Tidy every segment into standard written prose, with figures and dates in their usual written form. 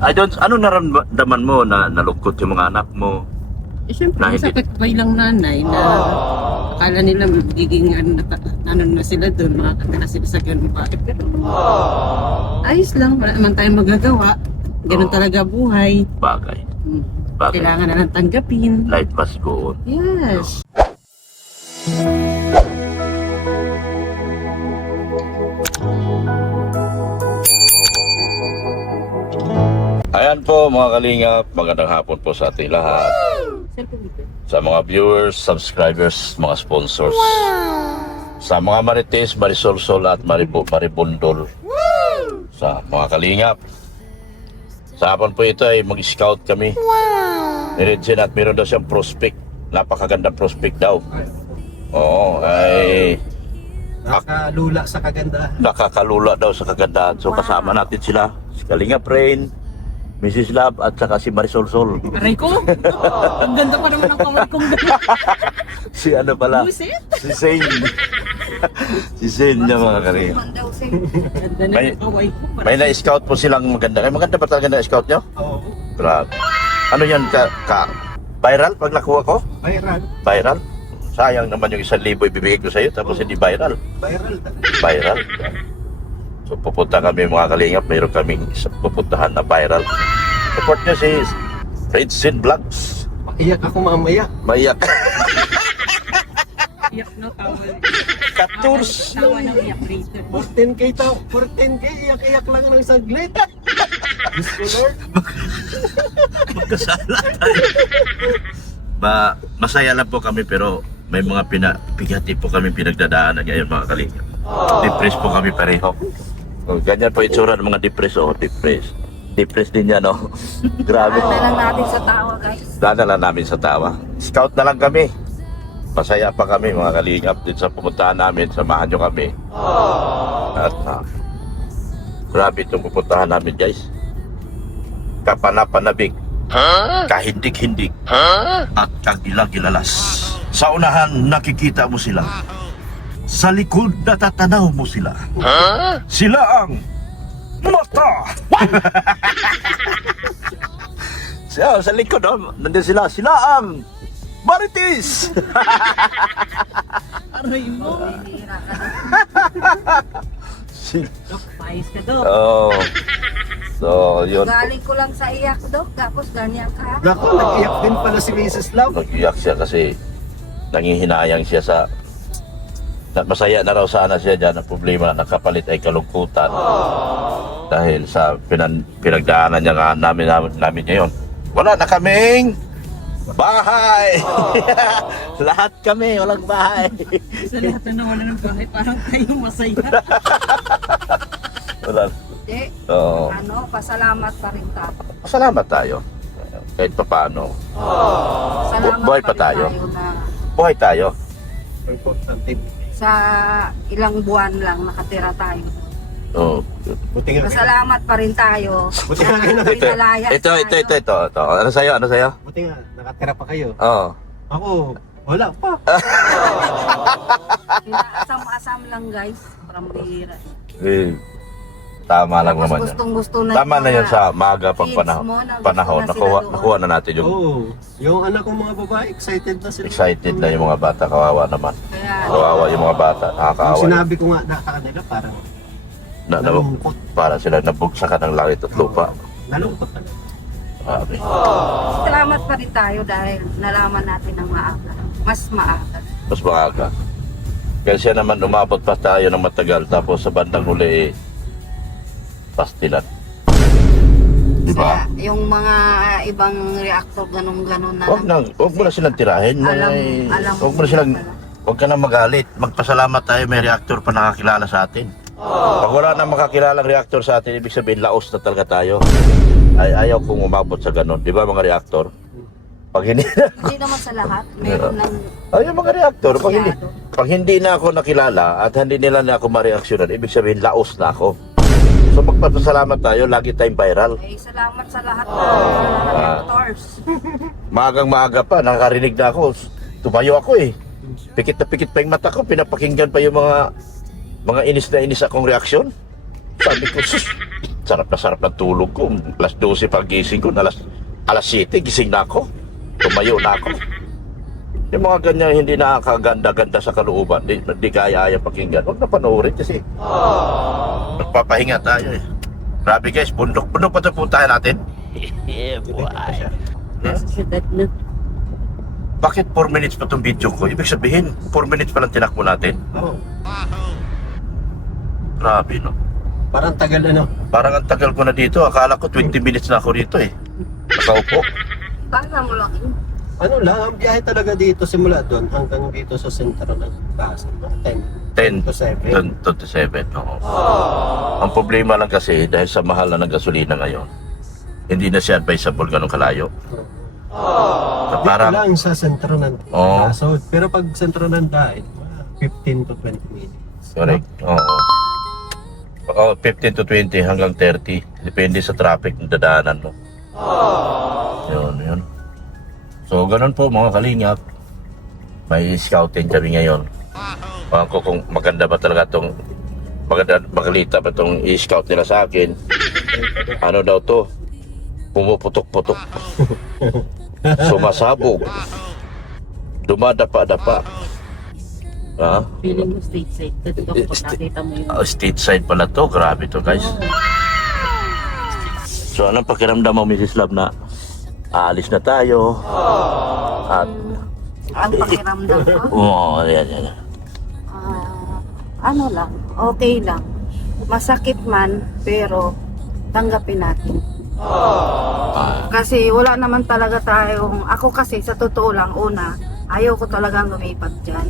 Ano naramdaman mo na nalungkot yung mga anak mo? Eh, syempre, Na hindi- sakit pa ilang nanay na akala nila magiging ano na sila doon, makakita na sila sa ganun pa. Pero ayos lang, wala naman tayong magagawa. Ganun talaga buhay. Bagay. Hmm. Bagay. Kailangan na lang tanggapin. Life must go on. Yes. Ayan po mga kalingap, magandang hapon po sa ating lahat. Sa mga viewers, subscribers, mga sponsors. Sa mga Marites, Marisolsol at Maribundol. Sa mga kalingap. Sa hapon po ito ay mag-scout kami. Niridsin at meron daw siyang prospect. Napakagandang prospect daw. Oo, ay Nakalula sa kagandahan. nakakalula daw sa kagandahan. So kasama natin sila, si Kalingap Rain, Mrs. Love at saka si Marisol Sol. Aray ko! Ang ganda pa naman ng kamay kong gano'n. Si ano pala? Buset! Si Zane. Si Zane niya mga kalingap. Ganda na May- ng kamay ko. May na-scout po silang maganda. Ay, maganda ba talaga na-scout nyo? Oo. Grabe. Ano yan viral pag nakuha ko? Viral. Viral? Sayang naman yung 1,000 ibibigay ko sa'yo tapos hindi viral. Viral talaga. Viral. So pupunta kami mga kalingap, mayroon kaming pupuntahan na viral. Support nyo si Red Sin Vlogs. Iyak ako mamaya. Maiyak. Iyak na tawal. Katurs. Tawa ng iyak later. 14K tao. 14K. Iyak-iyak lang ng saglit. Diyos ko Lord. Magkasala tayo. Masaya lang po kami pero may mga bigati po kami pinagdadaanan ngayon mga kalingap. Depressed po kami pareho. Oh, ganyan po itsura ng mga depressed. Oh, depressed. Depressed din yan, oh. Grabe. Dala lang natin sa tawa, guys. Dala lang namin sa tawa. Scout na lang kami. Masaya pa kami mga kalingap din sa pupuntahan namin. Samahan nyo kami. At grabe itong pupuntahan namin guys. Kapanapanabik. Kahindik-hindik. At kagilagilalas. Sa unahan nakikita mo sila. Sa likod natatanaw mo sila. Sila ang mata. Sa likod, oh, nandun sila. Sila ang Marites. Aray mo. Hinihira ka na. Pais ka doon. Oh. So, yun. Galing ko lang sa iyak, Dok. Tapos ganyan ka. Naku, nag-iyak din pala si Mrs. Love. Nag-iyak siya kasi nangihinayang siya sa masaya na raw sana siya dyan. Ang problema nakapalit ay kalungkutan. Dahil sa pinagdaanan niya nga namin ngayon. Wala na kaming bahay. Lahat kami walang bahay. Sa lahat na nawala ng bahay, parang kayo masaya. Wala. Hindi. Oo. Pasalamat pa rin tayo. Salamat tayo. Kahit pa paano. Salamat Buhay pa pa rin tayo. na Buhay tayo. Importante. sa ilang buwan lang nakatira tayo. Oo. Buti nga. Pasalamat pa rin tayo. Buti nga kayo nakatira. Pinalaya Ito. tayo. Ano sa'yo? Ano sa'yo? Buti nga, nakatira pa kayo. Oo. Ako, wala pa. Inaasam-asam lang, guys. Parang bihira. Eh, tama lang Tapos naman yan. gustong-gusto na Tama na yun sa maaga pang kids panahon. mo na gusto Panahon. na sila doon. Nakuha na natin yung Oo. Yung anak kong mga babae, excited na sila. excited na yung mga bata. Kawawa naman. Kaya, Kawawa yung mga bata. Yung Nakakaawa. sinabi ko nga na kanila, parang nalungkot. Para sila nabugsakan ng langit at lupa. Nalungkot talaga. Grabe. salamat pa rin tayo dahil nalaman natin ng maaga. Mas maaga. Mas maaga. Kasi naman umabot pa tayo ng matagal. Tapos sa bandang huli, pastilan. Di ba? Sa- yung mga ibang reactor ganun-ganun na Huwag mo na silang tirahin. Huwag mo na silang, huwag ka na magalit. Magpasalamat tayo, may reactor pa nakakilala sa atin. Pag wala na makakilalang reactor sa atin, ibig sabihin laos na talaga tayo. Ayaw kong umabot sa ganun. Di ba mga reactor? Pag hindi na, Hindi naman sa lahat. Meron ng yung mga reactor, pag hindi na ako nakilala at hindi nila na ako mareaksyonan, ibig sabihin laos na ako. So magpapasalamat tayo, lagi tayong viral. ay salamat sa lahat ng reactors. Maagang maaga pa, nakakarinig na ako. Tumayo ako eh. Pikit na pikit pa yung mata ko, pinapakinggan pa yung mga inis na inis akong reaksyon. Sabi ko, sus, sarap na tulog ko. Alas 12 pagising ko, alas 7 gising na ako. Tumayo na ako. Yung mga ganyan hindi nakakaganda-ganda sa kalooban, di kaya pakinggan. Huwag na panoorin kasi nagpapahinga tayo eh. Grabe guys, bundok pa ito puntahan natin. Yeah, boy. Nasa siyudad na. Bakit 4 minutes pa itong video ko? Ibig sabihin, 4 minutes pa lang tinakbo natin. Oo. Grabe, no? Parang tagal ano. Parang ang tagal ko na dito. Akala ko 20 minutes na ako dito eh. Nakaupo. Para mo lang yun. Ano lang, ang biyahe talaga dito simula doon hanggang dito sa sentro ng Pasig. 10 to 7. 10 to 7, oo. Ang problema lang kasi, dahil sa mahal na ng gasolina ngayon, hindi na siya advisable ganun kalayo. So, Dito parang, lang sa sentro ng Oo. Pasig. Pero pag sentro ng Daet, 15 to 20 minutes. correct, oo. Oo, 15 to 20 hanggang 30. Depende sa traffic na dadaanan mo. Yun. So, ganun po mga kalingap. May scouting kami ngayon. Ko kung maganda ba talaga itong magalita ba itong i-scout nila sa akin. Ano daw to? Pumuputok-putok. Sumasabog. Dumadapa-dapa. Ha? Feeling mo state side. Dito ko nakita mo yun. Stateside pala to. Grabe to guys. So anong pakiramdam mo Mrs. Love na aalis na tayo? At Ang pakiramdam ko, yan. ano lang, okay lang. Masakit man, pero tanggapin natin. Kasi wala naman talaga tayong, ako kasi sa totoo lang, una, ayaw ko talagang lumipat dyan.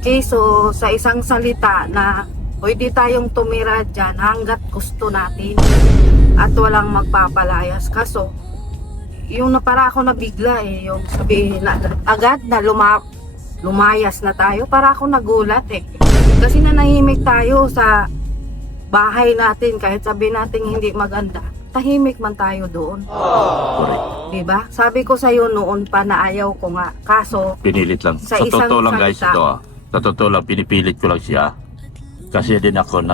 Keso sa isang salita na pwede tayong tumira dyan hanggat gusto natin at walang magpapalayas. Kaso, yung para ako nabigla yung sabihin na agad na lumayas na tayo, para ako nagulat kasi nanahimik tayo sa bahay natin, kahit sabihin natin hindi maganda, tahimik man tayo doon. Correct. Diba? Sabi ko sa'yo noon pa na ayaw ko nga, kaso Pinilit lang. Sa Sa isang totoo lang guys salita. ito Sa totoo lang, pinipilit ko lang siya. Kasi din ako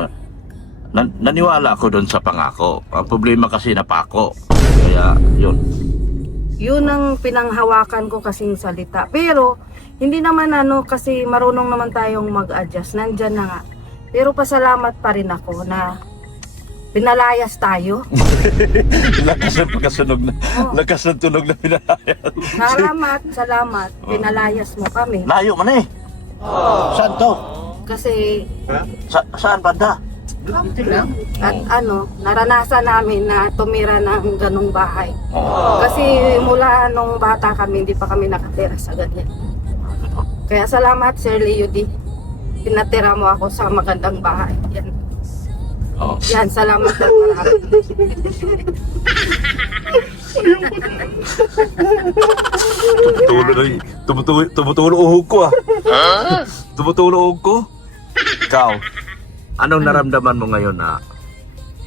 naniwala ako doon sa pangako. Ang problema kasi napako. Kaya yun. yun ang pinanghawakan ko kasing salita. Pero, hindi naman kasi marunong naman tayong mag-adjust. Nandyan na nga. Pero pasalamat pa rin ako na pinalayas tayo. Lakas ng pagkasunog na. Oo. Lakas ng tunog na pinalayas. Salamat. Pinalayas mo kami. Layo man eh. Saan to? Kasi, Saan banda? Dito lang. at naranasan namin na tumira ng ganung bahay. Kasi mula nung bata kami, hindi pa kami nakatira sa ganyan. Kaya salamat, Sir Leo D. Pinatira mo ako sa magandang bahay. Yan, salamat na marami. Tumutulo uhog ko Tumutulo uhog ko. Ikaw, anong naramdaman mo ngayon na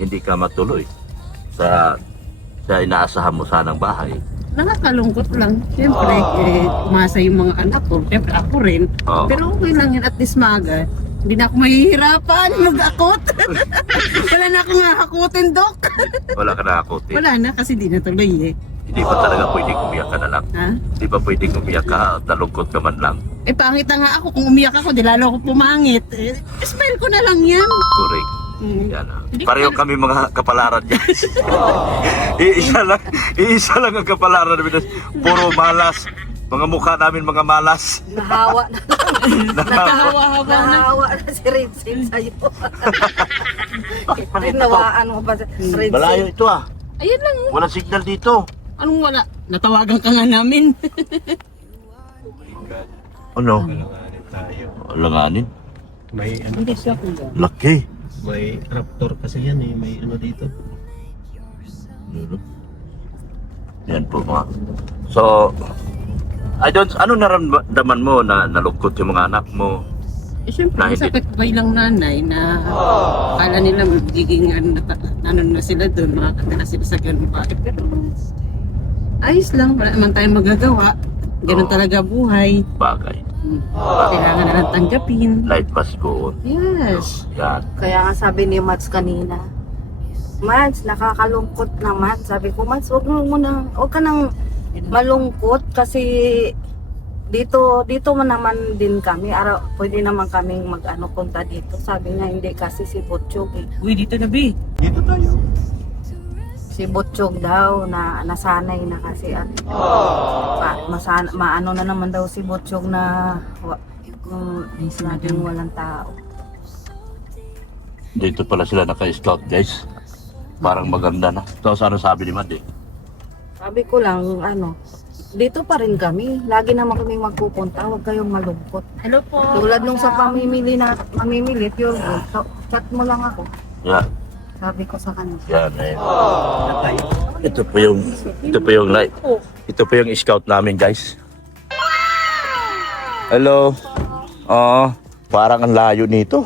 hindi ka matuloy sa inaasahan mo sanang bahay? Nakakalungkot lang. Siyempre, umasa yung mga anak ko. Siyempre, ako rin. Oo. Pero okay lang yun at least maaga. Hindi na ako mahihirapan mag-akot. Wala na akong hakutin, Dok. Wala ka nakakuti. Wala na kasi di natuloy Hindi pa talaga pwedeng umiyak ka na lang. Ha? Hindi pa pwedeng umiyak ka at nalungkot ka man lang. Pangit na nga ako. Kung umiyak ako, di lalo ako pumangit. Smile ko na lang yan. Correct. Yan Hindi Pareho ko- kami mga kapalaran guys. Iisa lang ang kapalaran namin. Puro malas. Mga mukha namin mga malas. Nahawa na. Nakahawa-hawa na. Nahawa na si Rinsin sa'yo. Nawaan mo ba si Rinsin? Malayo ito Ayan lang. Walang signal dito. Anong wala? Natawagan ka nga namin. Ano? Alanganin tayo. Langanin? May Hindi siya kuya. Laki. may raptor kasi yan may dito. Yan po mga. So, ano naramdaman mo na nalungkot yung mga anak mo? Siyempre, Na hindi- sa kapitbahay lang nanay na akala nila magiging na sila doon, makakatira sila sa ganun pa. Pero ayos lang, wala naman tayong magagawa. Ganun talaga buhay. Bagay. Kailangan na lang tanggapin. Life must go on. Yes. Yan. Kaya nga sabi ni Mats kanina, Mads, nakakalungkot naman. Sabi ko, Mads, huwag ka nang malungkot kasi dito mo naman din kami. Pwede naman kaming punta dito. Sabi niya, hindi kasi si Butchog eh. Uy, dito na, B. Dito tayo. Si Butchog daw na nasanay na kasi maano na naman daw si Butchog na laging walang tao. Dito pala sila naka-scout guys. Parang maganda na. Tapos ano sabi ni Mad eh? Sabi ko lang, dito pa rin kami. Lagi naman kami magpupunta. Huwag kayong malungkot. Hello po. Tulad nung sa mamimilit yun. Chat mo lang ako. Yan. Sabi ko sa kanya. Yan eh. Ito po yung light. Ito po yung scout namin guys. Hello. Parang ang layo nito.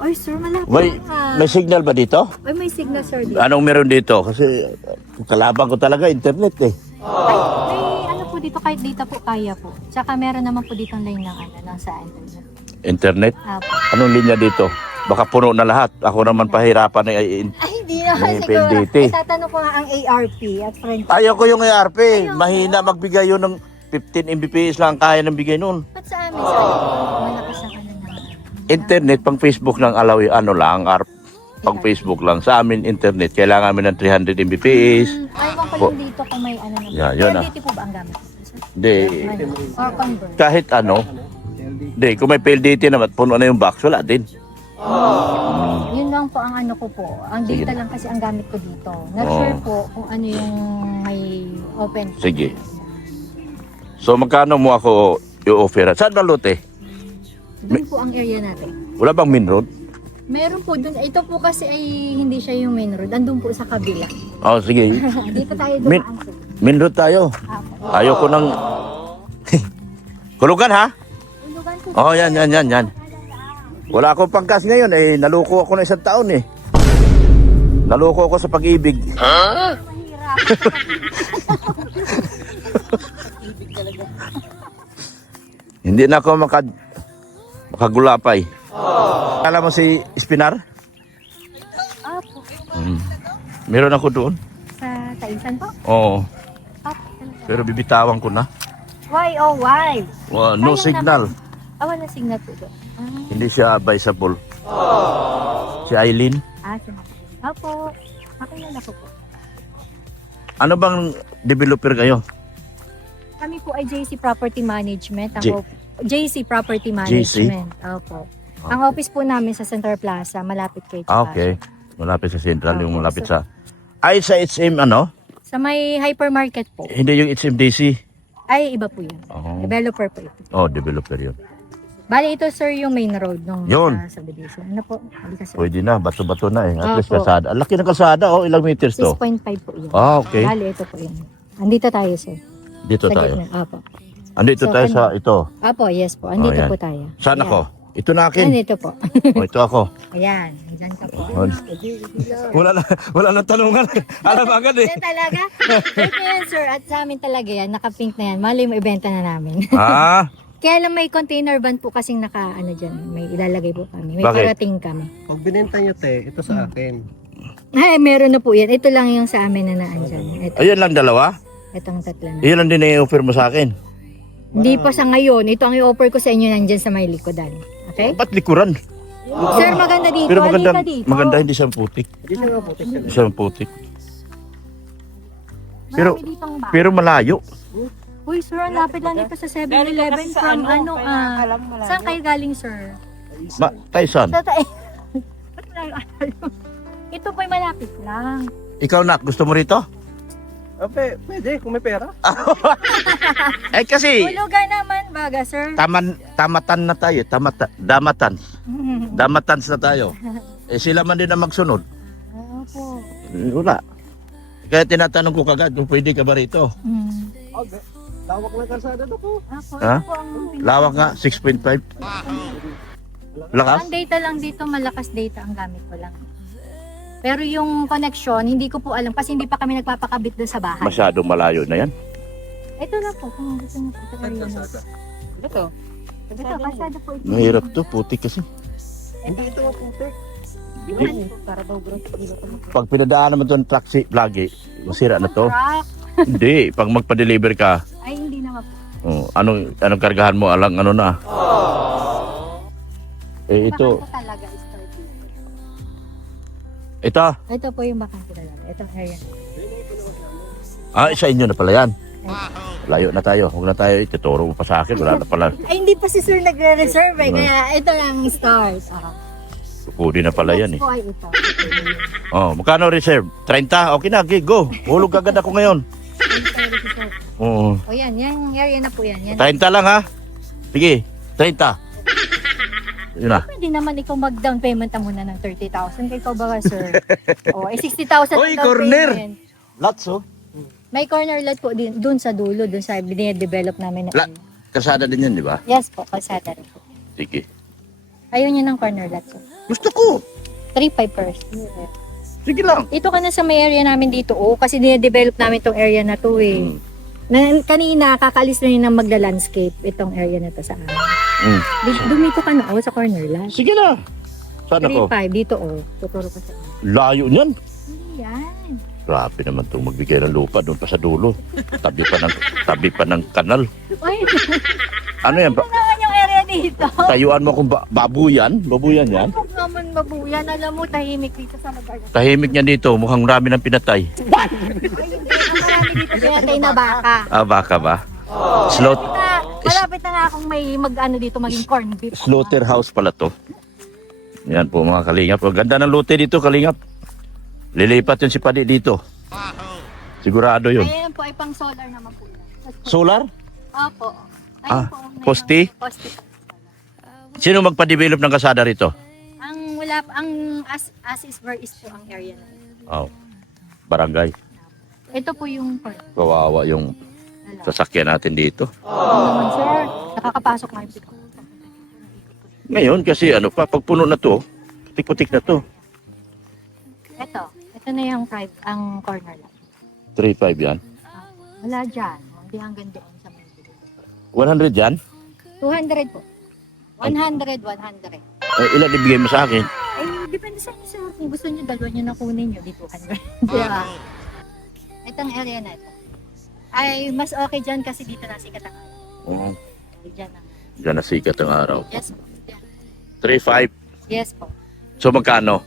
Oy, sir, malapit May signal ba dito? Oy, may signal, sir. Dito. Anong meron dito? Kasi kalaban ko talaga internet eh. Ay, may ano po dito, kahit dito po kaya po. Tsaka meron naman po dito line ng sa internet. Internet? Apo. Anong linya dito? Baka puno na lahat. Ako naman pahirapan eh. Ay, hindi naman May siguro. PLDT. Tatanong ko nga ang ARP at friend. Ayaw ko yung ARP. Mahina magbigay yun ng 15 Mbps lang kaya ng bigay nun. Ba't sa amin, sir? Malakas ang ano na. Internet, pang Facebook lang alaw ano lang, ARP. Pang Facebook lang. Sa amin, internet, kailangan namin ng 300 Mbps. Ayaw ko yung dito kung may ano na. Yeah, yun PLDT po ba ang gamit? Hindi. Or convert? Kahit ano. Hindi, kung may PLDT naman, puno na yung box, wala din. Yun lang po ang ano ko po. Ang Sige data na. lang kasi ang gamit ko dito. Not sure po kung ano yung may open. Sige. So, magkano mo ako i-offer? Saan ba lote? Doon po ang area natin. Wala bang main road? Meron po doon. Ito po kasi ay hindi siya yung main road. Andun po sa kabila. Oh, sige. Dito tayo Min- dumaan sir. Main road tayo. Apo. Ayaw ko ng... Kulugan ha? Tulugan po. Oh, yan. Wala akong pangkas ngayon eh. Naluko ako ng isang taon eh. Naluko ako sa pag-ibig. Mahirap. Hindi na ako makagulapay. Alam mo si Espinar? Apo. Meron ako doon. Sa Taisan po? Oo. Apo. Pero bibitawan ko na. Why oh why? No Sayang signal. Wala signal po doon. Hindi siya advisable. Si Eileen. Sige. Apo. Pakilala ko po. Ano bang developer kayo? Kami po ay JC Property Management. J- JC Property Management. Opo. Ang office po namin sa Center Plaza, malapit kay Chicago. Okay. Malapit sa Central, yung Okay, malapit so- sa... Ay, sa HM ano? Sa may hypermarket po. Hindi yung HMDC. Ay, iba po yun. Oh, Developer po ito. developer yun. Bali, ito sir yung main road nung Yun. subdivision. Ano po? Halika sir. Pwede na, bato-bato na eh. At least Opo. kalsada. Ang laki ng kalsada, ilang meters to? 6.5 po yun. Okay. Bali, ito po yun. Andito tayo sir. Dito Sa tayo. gitna. Apo. Andito So, tayo ano? sa ito. Apo, yes po. Andito yan. po tayo. Saan Ayan. ako? Ito na akin. Andito po. Ito ako. Ayan. Diyan ka po. Wala na tanungan. Alam agad eh. Yan talaga. Ito yan sir. At sa amin talaga yan. Naka-pink na yan. Mali mo ibenta na namin. Ah, Kaya lang may container van po kasing dyan. May ilalagay po kami. May Bakit? parating kami. Pag binenta nyo, te, ito sa akin. Ay, meron na po yan. Ito lang yung sa amin na naandyan. Ito, ayun lang dalawa. itong tatlo na. Iyon lang din na i-offer mo sa akin. Hindi pa sa ngayon. Ito ang i-offer ko sa inyo nandyan sa may likodan. Okay? Ba't likuran? Sir, maganda dito. Pero maganda, Halika dito. maganda hindi siya putik. Hindi siya nga putik. Hindi siya putik. Pero- Marami ditong bahay. Pero malayo. Uy, sir, ang lapit lang dito sa 7-Eleven from saan kayo galing, sir? Tyson, Sa Ito po'y malapit lang. ikaw na, gusto mo rito? Okay, pwede, kung may pera. Eh kasi, Hulugan naman, baga, sir. tamatan na tayo. Damatans na tayo. Eh sila man din na magsunod. Opo. Wala. Kaya tinatanong ko kagad kung pwede ka ba rito. Okay. Tawak na kalsada na po. Ako, Ha? ito po ang Lawak nga, 6.5. Lakas? Ang data lang dito, malakas data ang gamit ko lang. Pero yung connection, hindi ko po alam kasi hindi pa kami nagpapakabit doon sa bahay. Masyadong malayo na yan. Ito na po, kung gusto niyo po. Ito area na. Ito. Ito, kalsada po ito. Mahirap to, putik kasi. Hindi ito nga putik. Para daw bro. Pag pinadaan naman itong truck lagi, masira na to. Truck. Hindi, pag magpa-deliver ka, Ay, hindi naman po. anong kargahan mo? Alang ano na. Ito. Bakante talaga is 30. Ito. Ito po yung bakante talaga. Ito area. Sa inyo na pala yan. Layo na tayo. Huwag na tayo ituturo mo pa sa akin. Wala na pala. Ay, hindi pa si sir nagre-reserve eh. Kaya ito lang stars. Kukunin na pala yan eh. Po ay ito. Magkano reserve? 30? Okay na, okay, go. Hulog agad ako ngayon. Oo. O yan, yung area na po yan. 30 lang ha. Sige, 30. Yun na. Pwede naman ikaw mag-down payment na muna ng 30,000. Kaya ikaw ba, sir? 60,000 Oy, ang down corner! payment. Lots oh. May corner lot po din, dun sa dulo, dun sa bine-develop namin. Na, Kasada din yan, di ba? yes po, kalsada rin po. Sige. Ayaw niya ng corner lot, sir. Gusto ko. 3.5 first. Sige lang. Ito ka na sa may area namin dito, kasi dine-develop namin tong area na to eh. Kanina, kakaalis na yun ng magla-landscape itong area na to sa amin. Dumito ka na sa corner lot. Sige na. Saan ako? 3.5 dito tuturo ka sa amin. Layo niyan. Yan. Grabe naman itong magbigay ng lupa doon pa sa dulo. Tabi pa ng kanal. Ay, Ano yan? ito naman yung area dito. Tayuan mo kung babuyan? Babuyan yan? Huwag naman mabuyan. Alam mo, tahimik dito sa lugar na. Tahimik niya dito. Mukhang rami ng pinatay. Ay, hindi. Ang marami dito pinatay na baka. Baka ba? Slot, Malapit na nga akong may mag-ano dito, maging corn beef. slaughterhouse pala to. Yan po mga kalingap. Ang ganda ng lote dito, kalingap. Lilipat yun si Padi dito. Sigurado yun. Ayan po, ay pang solar naman po yan. Solar? Opo. Ayun po, ngayon, poste? Poste. Sino magpa-develop ng kasada rito? Ang as is where is po ang area na ito. Barangay. Ito po yung corn. Kawawa yung sasakyan natin dito. Naman sir, nakakapasok na yung pick-up. Ngayon kasi pag puno na to, putik-putik na to. Ito na yung ang corner lang. 3.5 yan. Wala dyan. Hindi hanggang doon sa may 100 yan? 200 po. 100. Ilan ibigay mo sa akin? Ay, depende sa inyo sir. Kung gusto nyo, dalawa nyo na kunin nyo, di 200. Diba? Itong area na ito. Ay, mas okay dyan kasi dito nasikat ang araw. Oo. Dyan ang... Diyan nasikat ang araw. Yes po. Yeah. 3.5. Yes po. So magkano?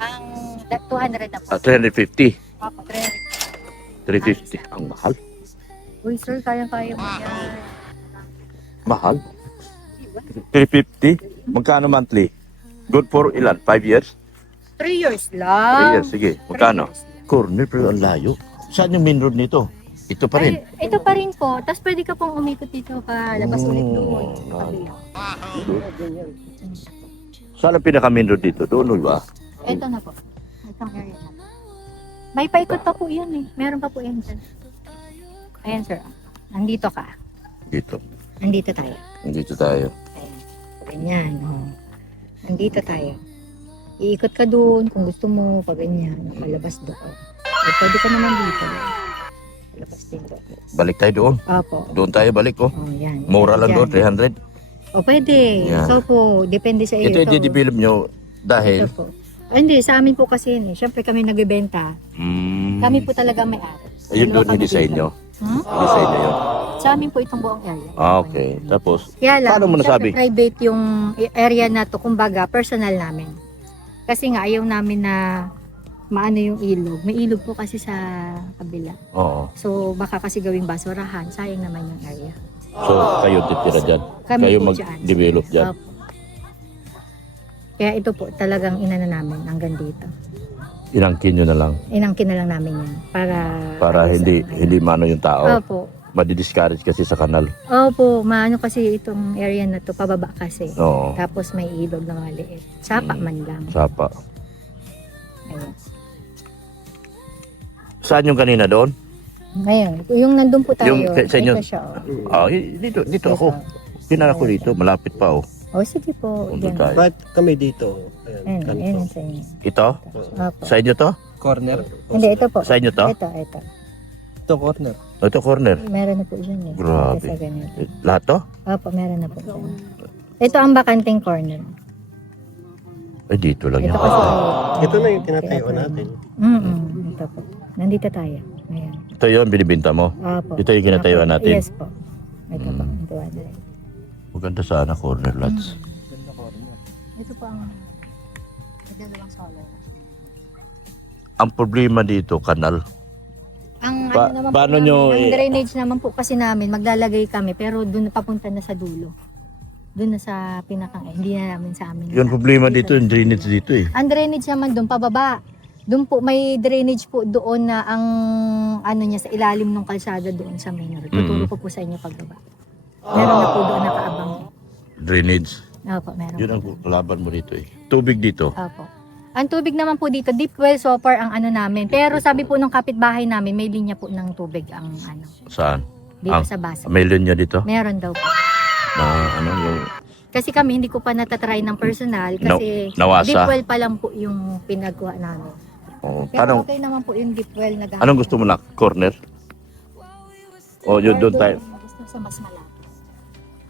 Ang 200 na po. 350. Opo, 350. Ang mahal. Uy sir, kaya-kaya mo yan. Mahal. 350. Magkano monthly? Good for ilan? 5 years? 3 years 3 lang. years. Sige. Magkano? 3 years lang. Corner pero ang layo. Saan yung main road nito? Ito pa rin. Ay, ito pa rin po. Tapos pwede ka pong umikot dito pa labas ulit doon. Saan ang pinaka-main road dito? Doon ba? Ito na po. Itong area na. May paikot pa po yan eh. Meron pa po yan dyan. Ayan sir. Nandito ka. Dito. Nandito tayo. Dito tayo. Ayan. Ganyan. Oh. Nandito tayo. Iikot ka doon kung gusto mo. Pag ganyan. Nakalabas doon. Ay, pwede ka naman dito. Labas din doon. Balik tayo doon. Opo. Doon tayo balik oh. Oh, yan. Mura lang Dyan. doon, 300. O pwede. Yan. So po, depende sa iyo. Ito yung develop nyo dahil Ito po. Hindi, sa amin po kasi yun eh. Siyempre kami nagbebenta. Kami po talaga may ari. ayun doon Dalawa hindi kami sa dito. inyo. Hmm? Hindi sa inyo yun. Sa amin po itong buong area. Okay. Tapos, Kaya lang, paano mo nasabi? syempre, private yung area na to, kumbaga, personal namin. Kasi nga, ayaw namin na maano yung ilog. May ilog po kasi sa kabila. Oo. So, baka kasi gawing basurahan. Sayang naman yung area. So, kayo titira dyan. Kami Kayo po mag-develop dyan. Opo. Kaya ito po talagang inano namin hanggang dito. Inangkin nyo na lang. Inangkin na lang namin yan. Para ayos hindi ang- hindi mano yung tao. Opo. Madi-discourage kasi sa kanal. Opo, maano kasi itong area na to, pababa kasi. Oo. Tapos may ilog na maliit. Sapa man lang. Sapa. Ayun. Saan yung kanina doon? Ngayon, yung nandun po tayo, Yung sa inyo? ito siya. Oh. Dito ako. Pinara ko dito. Malapit pa oh. O sige po, Punta yan. tayo. Ba't kami dito? Ayun, Kanto. ayun ang sa inyo. Ito? Opo. Sa inyo to? Corner. Hindi, ito po. Sa inyo to? Ito. Ito corner. Ito corner. Meron na po dyan eh. Grabe. Sa ganito. Lahat to? Opo, meron na po dyan. Ito ang bakanting corner. Ay, dito lang Ito yan. kasi, Ito na yung tinatayuan natin. Ito po. Nandito tayo. Ayan. Ito yun, binibinta mo. Opo. Ito yung kinatayuan natin. Yes po. Ito po. Ito na. Maganda sana corner lots. Ito po ang dalawang solar. Ang problema dito, kanal. Ang Pa- ano naman paano po nyo namin, ang eh- drainage naman po kasi namin, maglalagay kami pero doon papunta na sa dulo. Doon na sa pinakang, hindi na namin sa amin. Yung problema dito, yung drainage dito eh. Ang drainage naman doon pababa. Doon po may drainage po doon na ang ano niya sa ilalim ng kalsada doon sa main road. Tuturo ko po sa inyo pagbaba. Meron na po doon nakaabang. Drainage. Opo, meron. Yun ang po. kalaban mo dito eh. Tubig dito. Opo. Ang tubig naman po dito, deep well so far ang ano namin. Pero sabi po ng kapitbahay namin, may linya po ng tubig ang ano, Saan? dito Ah, sa base. May linya dito? Meron daw po. Na ano yung... Kasi kami hindi ko pa natatry ng personal kasi nawasa. deep well pa lang po yung pinagawa namin. Oh, Pero paano? okay naman po yung deep well na gamit. Anong gusto mo na? Corner? O yun doon tayo. Gusto sa mas malapit.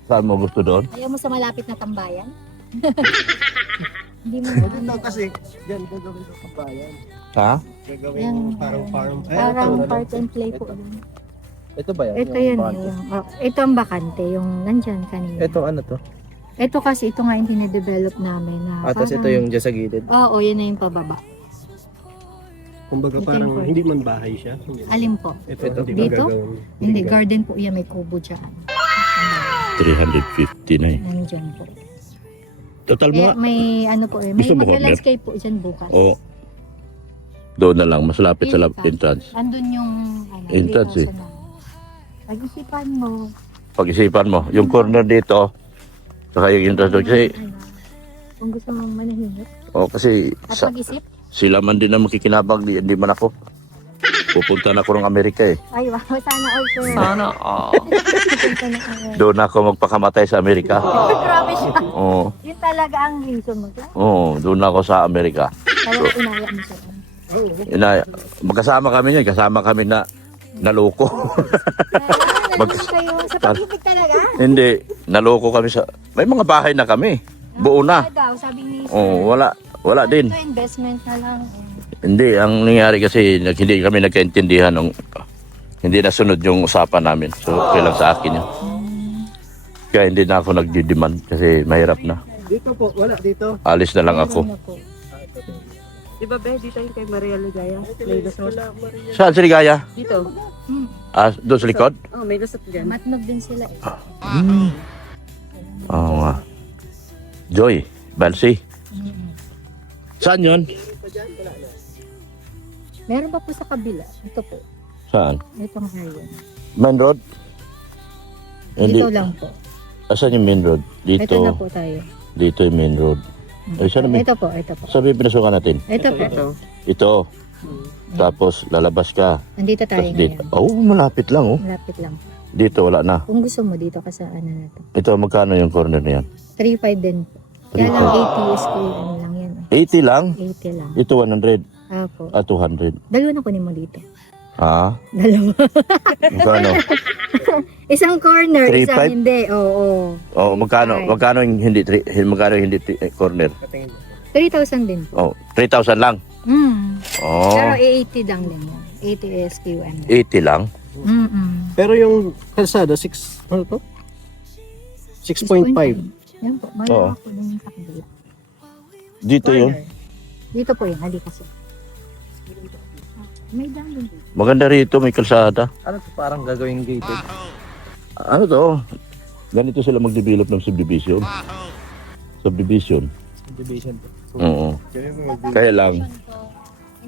Saan mo gusto doon? Ayaw mo sa malapit na tambayan? Hindi mo Dito na. kasi, yan, gagawin ko kabayan. Ha? Gagawin Yan, parang farm. Parang park and play po. Ito ba yan? Ito yun. Ito ang bakante, yung nandyan kanina. Ito ano to? Ito kasi, ito nga yung dinedevelop namin. Na Tapos ito yung dyan sa gilid. Oo, yun na yung pababa. Kumbaga Ito parang yung farm. hindi man bahay siya. Alin po? Ito, hindi Dito? magagawin. Hindi, garden po yan, may kubo dyan. 350 na eh. Nandyan po. Total mo Eh, nga. may ano po eh, may Gusto mo corner? mag-landscape po dyan bukas. O doon na lang. Mas lapit sa entrance. Andun yung ano, Entrance eh. 3,000 na. Pag-isipan mo. Pag-isipan mo. Yung corner dito. Saka yung entrance doon. Kasi, ano, kung gusto mong manahimik kasi at mag-isip. sila man din na makikinabang. Hindi man ako. Pupunta na ako ng Amerika eh. Ay, wow, sana all sir. Sana all. Sana all. Doon ako magpakamatay sa Amerika. Grabe siya. Oo. Yun talaga ang reason mo. Oo, doon ako sa Amerika. Talaga inaya mo siya. Magkasama kami niyan. Kasama kami na naloko. Nandun kayo sa pag-ibig talaga. Hindi. Naloko kami sa... May mga bahay na kami. Buo na. Ano daw, sabi ni sir. Oo, wala din. Ito investment na lang. Hindi, ang nangyari kasi hindi kami nagkaintindihan ng hindi nasunod yung usapan namin. So, okay lang sa akin yun. Kaya hindi na ako nagdi-demand kasi mahirap na. Dito po, wala dito. Alis na lang ako. Ano po. Di ba, Be? Dito yung kay Maria Ligaya. May lusot. Saan si Ligaya? Dito. Doon sa likod? Oh, may lusot dyan. Matnog din sila eh. Oo nga. Joy, Balsi. Saan yun? Meron pa po sa kabila. Ito po. Saan? Itong area. Main Road? Hindi. Dito lang po. Asan yung main road? Ito na Dito. po tayo. Dito yung main road. Ay, saan yung main? Ito po, ito po. Sabi pinasukan natin. Ito po. Ito. Ito. Tapos lalabas ka. Nandito tayo Tapos dito. ngayon. Oh, malapit lang oh. Malapit lang. Dito wala na. Kung gusto mo dito ka sa ano na to. Ito magkano yung corner na yan? 3.5 din po. Kaya lang 80 is ano lang yan. 80 lang. 80 lang. Ito 100. Apo. 200. Dalawa na kunin mo dito. Ha? Dalawa. Magkano? Isang corner, 3.5? isang hindi. Oo. Oh, magkano? Magkano yung hindi magkano yung hindi corner? 3,000 din po. Oh, 3,000 lang. Oh, Pero 80 lang din yan. 80 SQM. 80 lang. Pero yung kalsada, 6, ano to? 6.5. Yan po. Oo. Malawak po din yung takbit. Dito yun. Dito po yun. Halika kasi. May daan din dito. Maganda rito, may kalsada. Ano to parang gagawing gated? Ano to? Ganito sila mag-develop ng subdivision. Subdivision. Division to. Oo. Kaya lang,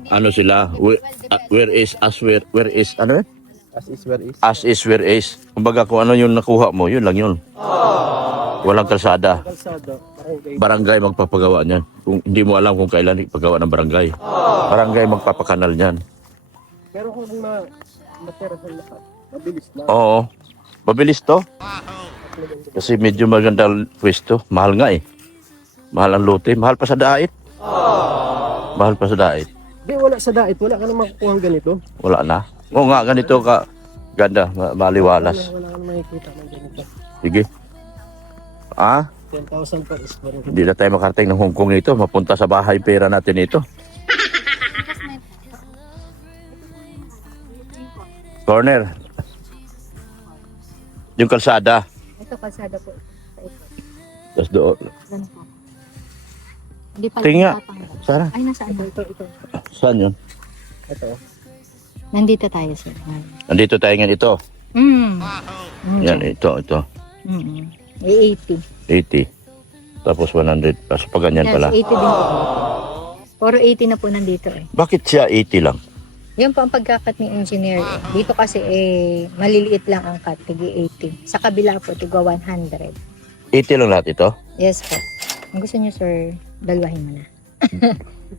ano sila, where is, ano yun? As is where is. As is, where is. Kumbaga kung ano yung nakuha mo, yun lang yun. Walang kalsada. Kalsada, parang gated. Barangay magpapagawa niyan. Kung hindi mo alam kung kailan ipagawa ng barangay. Barangay magpapakanal niyan. Pero kung matera sa lahat, mabilis lang. Oo. Mabilis to. Kasi medyo maganda pwesto. Mahal nga eh. Mahal ang lote. Mahal pa sa dait. Mahal pa sa dait. Di, wala sa dait. Wala ka na makukuha ganito. Wala na. Oo nga, ganito ka. Ganda, maliwalas. Wala ka na makikita ng ganito. Sige. Ah? 10,000 per square. Hindi na tayo makarating ng Hong Kong ito. Mapunta sa bahay pera natin ito. Corner. Yung kalsada. Ito, kalsada po. Ito. Tapos doon. Yan po. Hindi pa Tingnan nga. tatanggal. Sara, Ay, nasaan ba? Ito. saan yun? Ito. Nandito tayo, sir. Nandito tayo ngayon ito. Yan, ito. May 80. 80. Tapos 100. Tapos pag ganyan Yes, pala. 80 din po. Puro 80 na po nandito eh. Bakit siya 80 lang? Yan po ang pagkakat ni engineer eh. Dito kasi maliliit lang ang cut, tigi 80. Sa kabila po, tiga 100. 80 lang lahat ito? Yes po. Kung gusto niyo, sir, dalawahin mo na.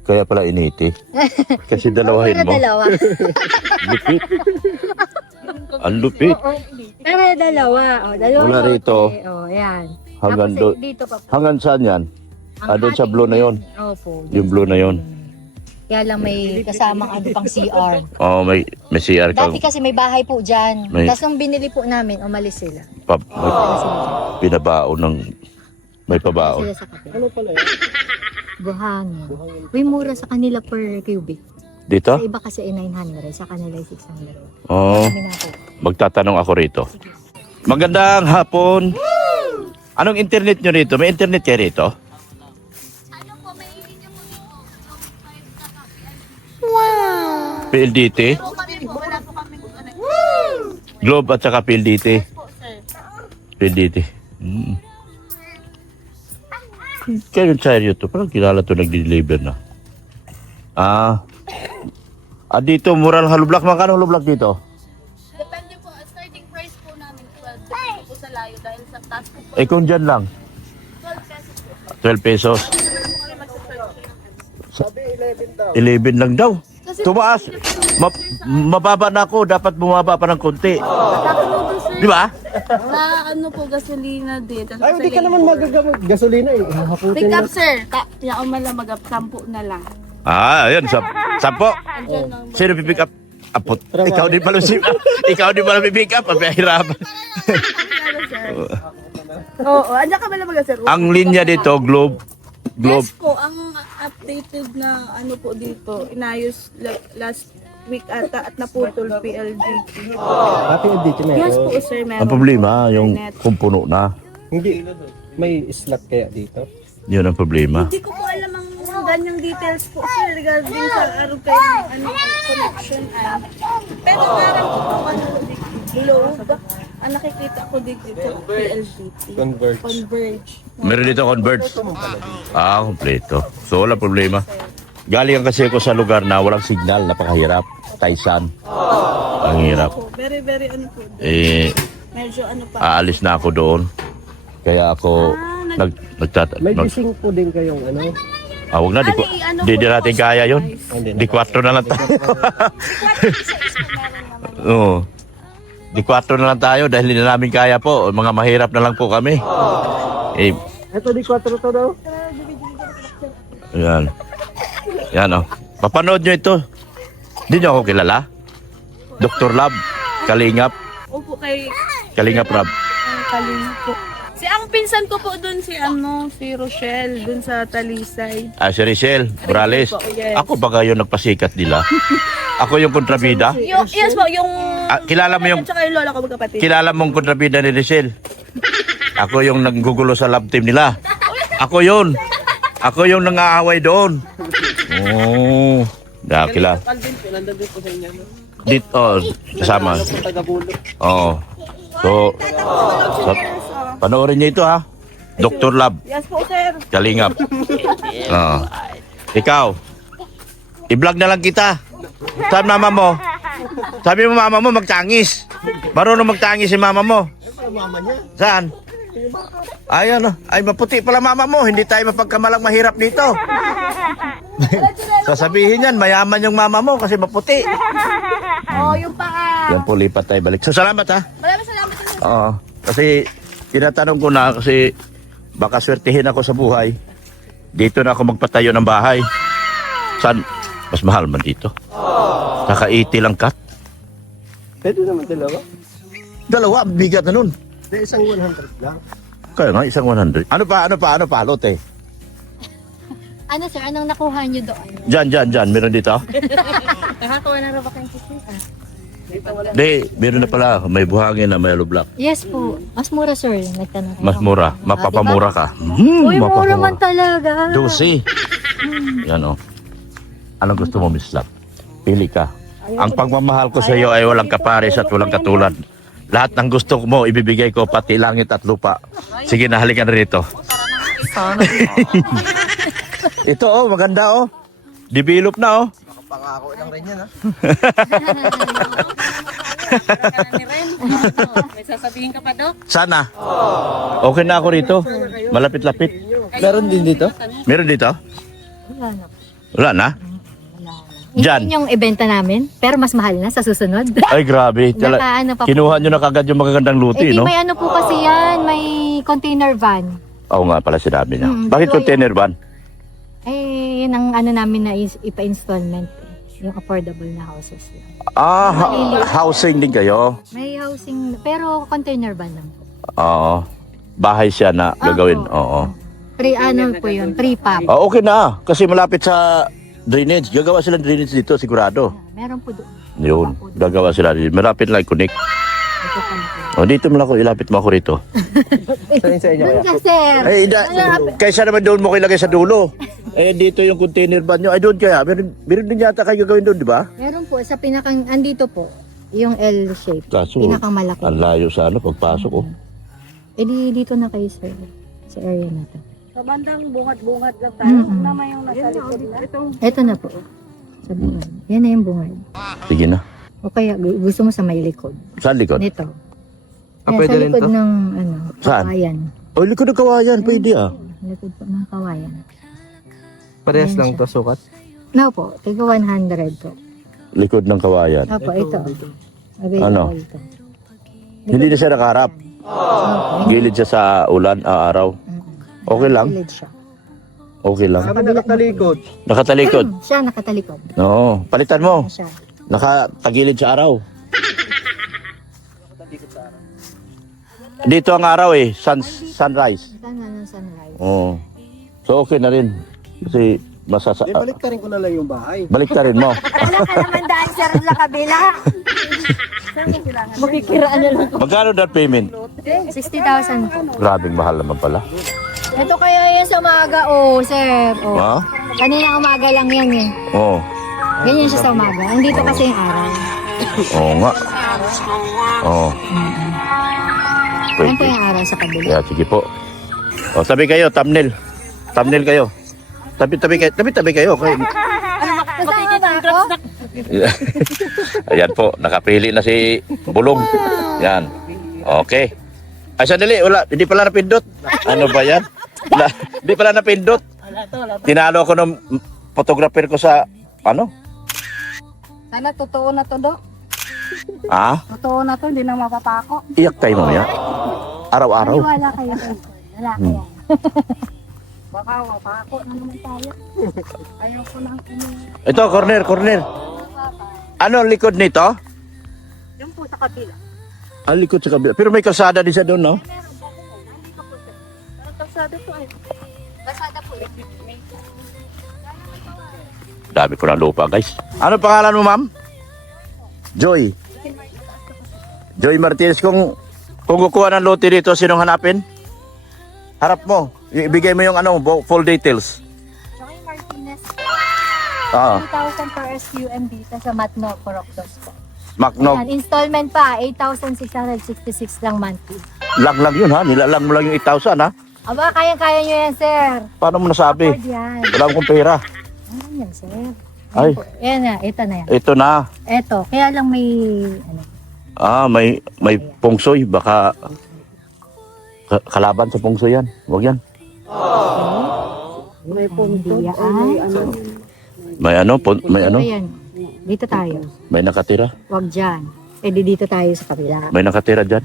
Kaya pala initi. Kasi dalawahin Para mo. dalawa. Lupit. Ang lupit. Pero dalawa. O, dalawa. Mula rito. O, yan. Hanggang Tapos, do- dito pa po. Hanggang saan yan? Ang doon sa ating- blue na yon. Opo. Yung blue na yon. Kaya lang may kasamang ano pang CR. Oh, may CR ka. Dati kasi may bahay po dyan. May- Tapos nung binili po namin, umalis sila. May Umalis sila dyan. pinabaon ng... May pabaon. Sila sa kapila. Ano pala yan? Buhangin. Uy, mura sa kanila per cubic. Dito? Sa iba kasi ay 900, sa kanila ay 600. Oh, Kami na po. magtatanong ako rito. Magandang hapon. Anong internet nyo rito? May internet kayo rito? PLDT? Globe at saka PLDT. PLDT. Kaya yung Chario to, parang kilala to nag-deliver na. Dito, mura ng halublock. Magkano halublock dito? Depende po, starting price po namin, depende po sa layo dahil sa task po, Eh kung dyan lang, 12 pesos 12 pesos. po. Kami mag-start Sabi 11 daw. 11 lang daw. Tumaas. Mababa na ako. Dapat bumaba pa ng konti. Di ba? Sa ano po, gasolina din. Tapos Ay, hindi ka naman magagamit. Gasolina eh. Hakutin Pick mo. up, sir. Yaon man lang mag-up, 10 na lang. Ayun. Sampo. Andyan lang. Sino pipick up? Apot. Ikaw din pala si... Ikaw din pala pipick up. Pabihirapan. Ano, sir? Oo, andyan ka ba lang mag-sir? Ang linya dito, Globe. Globe. Yes po, ang updated na ano po dito, inayos last week ata at naputol PLDT. Pati dito na Yes yun. po, sir, meron. Ang problema, yung Internet. kung puno na. Hindi. May slot kaya dito? Yun ang problema. Hindi ko po alam ang ganyang details po sir regarding sa araw kayo ano connection ay. Pero meron po kung ano globe. Ang nakikita ko dito PLDT. Converge. Meron dito converge. Kompleto. So wala problema. Galing kasi ako sa lugar na walang signal, napakahirap. Taisan. Ang hirap. Po, very very ano po. Medyo ano pa. aalis na ako doon. Kaya ako May gising po din kayong ano? Wag na, di natin kaya yun. Di 4 na lang tayo. Oo. Di 4 na lang tayo dahil hindi na namin kaya po. Mga mahirap na lang po kami. Ito di 4 to daw. Yan. Yan oh. Papanood nyo ito. Hindi nyo ako kilala. Dr. Lab. Kalingap. Opo kay Kalingap Rab. Kalingap po. Si ang pinsan ko po doon si Rochelle doon sa Talisay. Si Richelle Morales. Yes. Ako ba kayo nagpasikat nila? Ako yung kontrabida. Yes po, yung Kilala mo yung at saka yung lola ko magkapatid. Kilala mong kontrabida ni Richelle? Ako yung nanggugulo sa love team nila. Ako yun. Ako yung nangaaway doon. Oh. Kilala. Alvin po, nandun din po sa inyo. Dito, kasama. Sa Tagabulok. Oo. So, panoorin niyo ito ha. Dr. Lab, Yes po, sir. Kalingap. Oo. Ikaw, i-vlog na lang kita. Saan mama mo? Sabi mo mama mo magtangis. Marunong magtangis si mama mo. Saan? Ayan oh. Ay maputi pala mama mo. Hindi tayo mapagkamalang mahirap dito. Sasabihin yan, mayaman yung mama mo kasi maputi. Oh, yung paa. Yan po, lipat tayo balik. So salamat ha. Maraming salamat po. Oo. Kasi tinatanong ko na kasi baka swertihin ako sa buhay. Dito na ako magpatayo ng bahay. Saan? Mas mahal man dito. Saka 80 lang cut. Pwede naman dalawa. Dalawa, bigat na nun. Hindi, isang 100 lang. Kaya nga, isang 100. Ano pa, lote? Ano sir, anong nakuha niyo doon? Diyan. Meron dito? Nakakuha na raw ba kayong kisita? Di, meron na pala. May buhangin na may yellow black. Yes po. Mas mura sir. Nagtanong kayo. Mas mura. Mapapamura ka. Uy, mura man talaga. 12. Yan o. Anong gusto mo, Miss Love? Pili ka. Ang pagmamahal ko sa iyo ay walang kapares at walang katulad. Lahat ng gusto mo, ibibigay ko, pati langit at lupa. Sige na, halika na rito. Ito oh, maganda oh. Develop na oh. Pangako lang rin yan, ha? May sasabihin ka pa, Dok? Sana. Okay na ako rito. Malapit-lapit. Meron din dito? Meron dito? Wala na. Wala na? Diyan. Hindi yung ibenta namin, pero mas mahal na sa susunod. Ay, grabe. Nakaano pa po. Kinuha nyo na kagad yung magagandang luti, Eh, di no? may ano po kasi yan, may container van. Oo nga pala sinabi niya. Mm, Bakit pero container van? Eh, yun ang ano namin na ipa-installment. Yung affordable na houses. Ah, housing din kayo? May housing, pero container van lang po. Oo. Bahay siya na gagawin. Oo. Ano po yun, pre-pop. Ah, okay na. Kasi malapit sa drainage. Gagawa sila ng drainage dito, sigurado. Meron po doon. Yun. Gagawa sila. Malapit lang, connect. Ito pa na po. O, dito mo lang ako. Ilapit mo ako rito. Saan sa inyo Doon kaya? ka, sir. Ay, kaysa naman doon mo ilagay sa dulo. Eh, dito yung container van nyo. Ay, doon kaya. Meron din yata kayo gagawin doon, di ba? Meron po, sa pinakang, andito po, yung L shape. Kaso, Pinakang malaki. ang layo sa ano, pagpasok oh. Eh di dito na kayo, sir. Sa area na to. Sa bandang bungad-bungad lang tayo. Mm-mm. Naman yung nasa likod na. Ito na po. Sa bungad. Yan na yung bungad. Sige na. O kaya gusto mo sa may likod. Saan likod? Nito. Ah, Yan, pwede sa rin likod to? ng ano, Saan? kawayan. Oh, likod ng kawayan. Pwede ah. Likod po ng kawayan. Parehas Ayan lang siya. to sukat. No po, tigo 100 po. Likod ng kawayan. Opo, ito. Ano? Ito. Hindi na siya nakaharap. Opo, Gilid siya sa ulan, araw. Okay lang. Gilid siya. Okay lang. Sabi nakatalikod. Nakatalikod. Siya nakatalikod. Oo. Palitan mo. Siya. Nakatagilid sa araw. Dito ang araw eh. Sunrise. Saan nga ng sunrise? Oo. So okay na rin. Kasi masasa... Di, balik ka rin ko na lang yung bahay. balik ta rin mo. Wala ka naman dahil sir sa kabila. Makikiraan na lang. Magkano down payment? 60,000 po. Grabing mahal naman pala. Ito kaya yan sa umaga, sir. Ha? Kanina umaga lang yan eh. Oo. Ganyan siya sa umaga. Andito kasi yung araw. Oo nga. Oo. Yan po Pwede. yung araw sa kabila. Yeah, sige po. O, tabi kayo, thumbnail. Thumbnail kayo. Tabi kayo. Kasama ba ako? Ayan po, nakapili na si Bulong. Yan. Okay. Ay, sandali, wala. Hindi pala napindot. Ano ba yan? Hindi pala napindot. Tinalo ko ng photographer ko sa, ano? Sana totoo na to, Dok. Ah? Totoo na to, hindi na mapapako. Iyak tayo mamaya. Araw-araw. Wala kayo. Wala Hmm. kaya. Baka mapako na naman tayo. Ayaw ko lang Ito, corner. Ano ang likod nito? Yung po sa kabila. Ang likod sa kabila. Pero may kalsada din sa doon, no? Pero kalsado to ay. Kasada po eh. Dami ko ng lupa, guys. Ano pangalan mo, ma'am? Joy. Joy Martinez. Kung kukuha ng lote dito, sinong hanapin? Harap mo. Ibigay mo yung full details. Joy Martinez. Ah, 2,000 per SQM dito sa Matno, Coroctos po. Macnog. Yan, installment pa, 8,666 lang monthly. Lang yun, ha? Nilalang mo lang yung 8,000, ha? Aba, kayang-kaya nyo yan, sir. Paano mo nasabi? Afford yan. Wala akong pera. Ano yan, sir? Ay. Yan na, ito na yan. Ito na. Ito, kaya lang may, ano, Ah, may pungsoy. Baka kalaban sa pungsoy yan. Huwag yan. May punto. hindi yan. May may ano? Ito yan. Dito tayo. May nakatira. Huwag dyan. Eh, di dito tayo sa kabila. May nakatira dyan.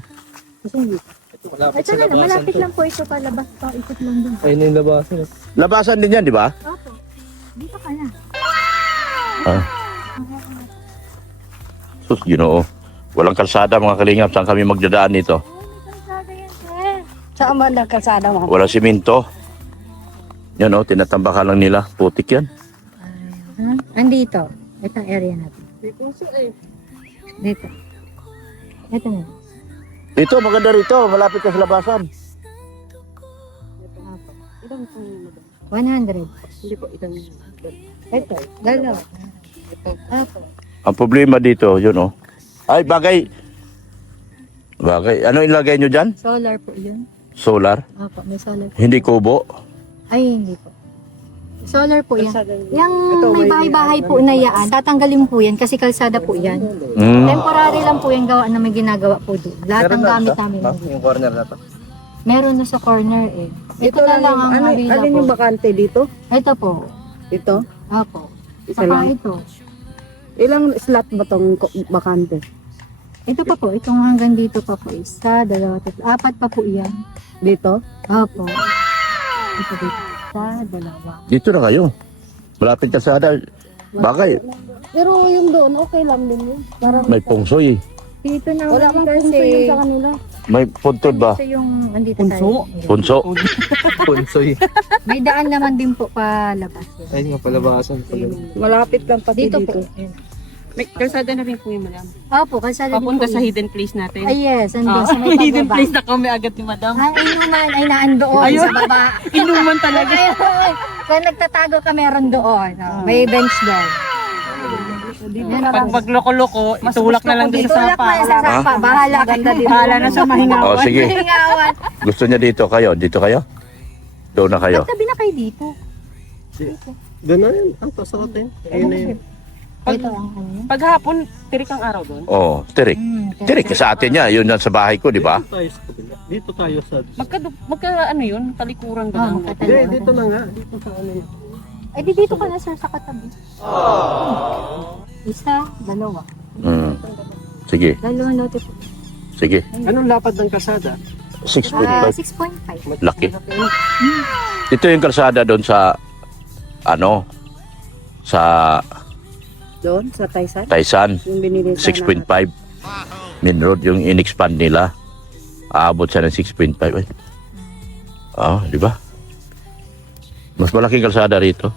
Malapit Ito sa na, labasan malapit to. lang po ito palabas pa. Ikot lang dun. Ayun na yung labasan. Labasan din yan, di ba? Opo. Dito ka na. Ah. Sus, Ginoo. Walang kalsada mga kalingap. Saan kami magdadaan nito? Kalsada yan, sir. Saan ba nagkasada mo? Walang simento. Yan o, tinatambakan lang nila. Putik yan. Andito. Itong area natin. Dito. Ito na. Dito, maganda rito. Malapit ka sa labasan. 100. Hindi po, itong... Ito. Dalawa. Apo. Ang problema dito, yun o. Ay, bagay. Bagay. Ano ilagay nyo dyan? Solar po yun. Solar? Apo, may solar. Hindi kubo? Ay, hindi po. Solar po yan. Yung may bahay-bahay po na yan, tatanggalin po yan kasi kalsada po yan. Mm. Temporary lang po yung gawa na may ginagawa po doon. Lahat ng gamit namin. Yung corner na to. Meron na sa corner eh. Ito na lang ang available. Alin yung bakante dito? Ito po. Ito? Apo. Isa Saka lang? ito. Ilang slot ba tong bakante? Ito pa po. Itong hanggang dito pa po. Isa, dalawa, tatlo. Apat pa po yan. Dito? Opo. Ito dito. Isa, dalawa. Dito na kayo. Malapit ka sa ada. Bagay. Pero yung doon, okay lang din yun. Parang May pungsoy. Dito na wala kang kasi. punso yun sa kanila. May puntod ba? Ito yung andito Punso? tayo. Punso. Punsoy. May daan naman din po palabas. Ayun nga, palabasan. Malapit lang pati Dito dito. po. Ayun. May kalsada na rin po yung madam. Opo, kalsada din Papunta po sa yun. hidden place natin. Ay yes, andun Ah, sa may hidden pagbaba. place na kami agad ni madam. Ang inuman ay naandoon Ayun. sa baba. Inuman talaga. Ayun. Kung nagtatago ka meron doon. Oh. May bench doon. Yan ang Pag magloko-loko, itulak na lang doon sa tulak sapa. mo sa sapa. Bahala ka na dito. Bahala na sa mahingawan. O sige. Hingawan. Gusto niya dito kayo? Dito kayo? Doon na kayo. Tabi na kayo dito. Doon na yun. Ang pasotin. Ayun na yun. Ito ang ano yun. Paghapon, tirik ang araw doon. Oh, tirik. Tirik sa atin niya. Yun yan sa bahay ko, di ba? Dito tayo sa kabila. Dito tayo sa... Magka ano yun, talikuran Ah, doon. Hindi, dito na nga. Dito sa ano yun. Ay, di dito ka na sir sa katabi. Isa, dalawa. Mm. Sige, Dalawang lote po. sige. Anong lapad ng kasada? 6.5. 6.5. Laki. Ito yung kalsada doon sa ano sa Doon, sa Taysan? Taysan. Yung binili sa 6.5 main road yung in-expand nila. Aabot siya ng 6.5. Ay. Di ba? Mas malaking kalsada rito.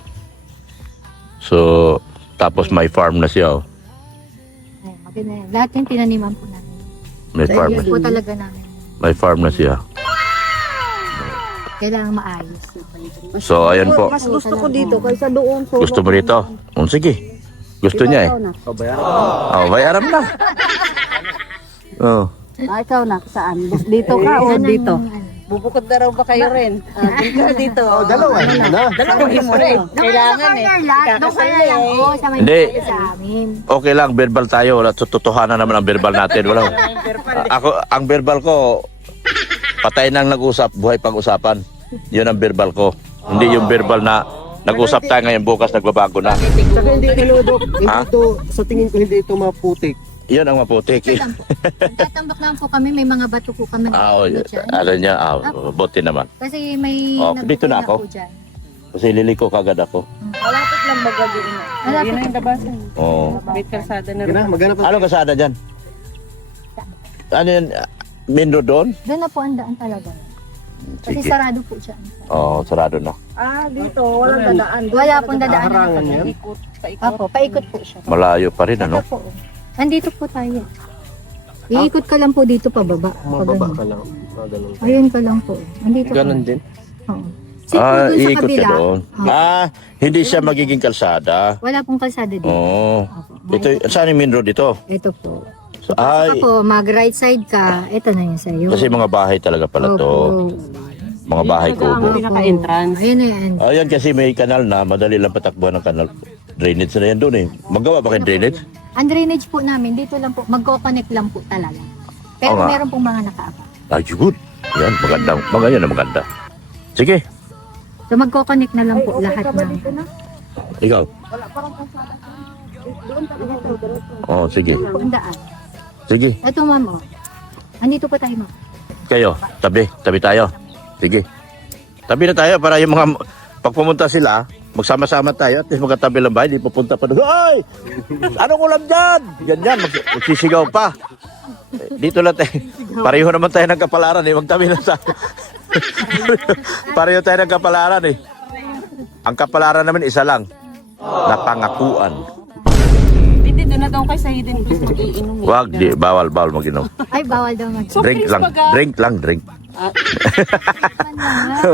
So, tapos may farm na siya. Oh. Ayun, maganda yan. Lahat yung pinaniman po namin. May farm na, Yan po talaga namin. may farm na siya. Kailangan maayos. So, ayan po. Mas gusto ko dito kaysa doon. So, Gusto mo rito? Sige. Gusto niya eh. Oh, bayaran na. Oh. Ikaw na, saan? Dito ka o Yan ang, dito? ano. Bubukod na raw ba kayo rin? Dito. Oh, dalawa. Na. Dalawahin mo rin. Kailangan eh. Doon ka na lang po sa may Hindi. bahay sa amin. Okay lang, verbal tayo. Wala, totohanan naman ang verbal natin. Wala. Ako, ang verbal ko, patay nang nag-usap, buhay pag-usapan. Yun ang verbal ko. Hindi yung verbal na nag-usap tayo ngayon, bukas nagbabago na. Saka hindi ito lodok. Hindi Ha? ito, sa tingin ko hindi ito maputik. Yun ang maputik. Ito lang po. Nagtatambak lang po kami. May mga bato po kami. Oh, ano niya, buti naman. Kasi may Oh, dito na ako. po dyan. Kasi liliko kagad ako. Malapit lang magagawin na. Yun na yung labasan. Oh. May kalsada na Sige rin. na, maghanap Ano kasada dyan? Ano yun? Main road doon? Doon na po ang daan talaga. Kasi Sige. sarado po siya. Oh, sarado na. Ah, dito. Walang dadaan. Wala pong dadaan na Harangan yan. Ikot, paikot. Opo, paikot po siya. Malayo pa rin, ano? Ito po. Nandito po tayo. Iikot ka lang po dito pababa. Mababa Pababa. ka lang. Ganun. Ayun ka lang po. Nandito Ganun po. din. Oo. Sit po dun sa Iikot ka kabila. doon. Oo. Hindi siya magiging kalsada. Wala pong kalsada dito. Oh. Opo. Ito, saan yung main road ito? Ito po. So, Saka po, mag right side ka. Ito na yun sa'yo. kasi mga bahay talaga pala to. Opo. Mga bahay Ito ang kubo. pinaka-entrance. Ayun na yan. Ayan kasi may kanal na, madali lang patakbuhan ng kanal. Drainage na yan doon eh. Magawa ba kayo drainage? Ang drainage po namin, dito lang po, magko-connect lang po talaga. Pero Oo nga. meron pong mga nakaabot. Ay, good. Yan, maganda. Maganda na maganda. Sige, So magko-connect na lang po lahat ng... ikaw. Oh, sige. Po ang daan. Sige. Ito ma'am, oh. Andito po tayo ma'am. Kayo, tabi tayo. Sige. Tabi na tayo para yung mga pag pumunta sila, magsama-sama tayo at least magkatabi lang ba, hindi pupunta pa doon. Hoy! Anong ulam dyan? Ganyan, magsisigaw pa. Dito lang tayo. Pareho naman tayo ng kapalaran eh, magtabi lang tayo. Pareho tayo ng kapalaran eh. Ang kapalaran namin isa lang. Napangakuan. Hindi, doon na daw kayo sa hidden gusto iinom. Wag, di, bawal mag-inom. Ay, bawal daw mag Drink lang, drink.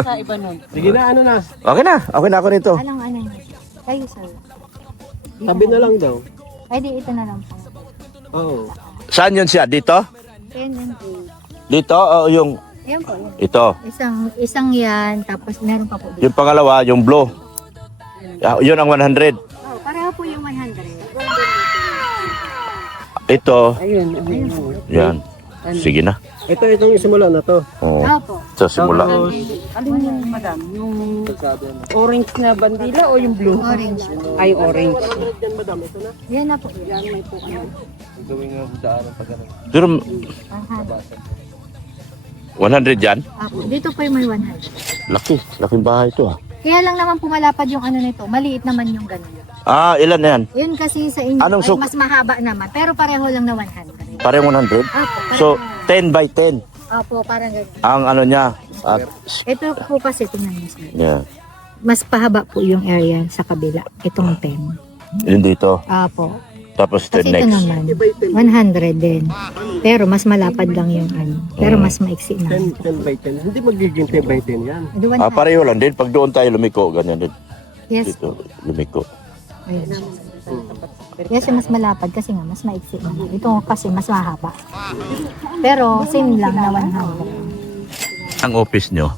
Sa iba nun. Sige na, ano na. Okay na ako nito. Anong ano? Kayo, sir. Tabi na lang daw. Ay, di, ito na lang po. Oo. Saan yun siya? Dito? 10 and 8. Dito o yung Ayan po, yan. ito? Isang yan, tapos meron pa po dito. Yung pangalawa, yung blue. Yun ang 100. Oh, pareho po yung 100. Ito, Ayun. yan. Sige na. Itong simula na to. Oo. Opo. Sa simula. Alin yun, madam? Yung orange na bandila o yung blue? Orange. Ay, orange. Yan, madam, ito na. Yan na po. Yan. Pero 100. 100 yan? Opo. Dito po yung may 100. Laking bahay ito ah. Kaya lang naman pumalapad yung ano nito. Maliit naman yung ganun. Ah, ilan na yan? Yun kasi sa inyo Anong ay suk- mas mahaba naman. Pero pareho lang na 100. Parang 100? Opo. So, 10 by 10. Opo, parang ganun. Ang ano niya. At, Ito po kasi, tingnan niyo sir. yeah. Mas pahaba po yung area sa kabila. Itong 10. Yun dito. Opo. Tapos Kasi 10 ito next. naman, 100 din. Pero mas malapad lang yung ano. Pero mas maiksi na. 10 by 10. Hindi magiging 10 by 10 yan. Ah, pareho lang din. Pag doon tayo lumiko, ganyan din. Yes. Dito, lumiko. Ayun. Yes, yung mas malapad kasi nga mas maiksi na. Ito kasi mas mahaba. Pero same lang na 100. Ang office nyo,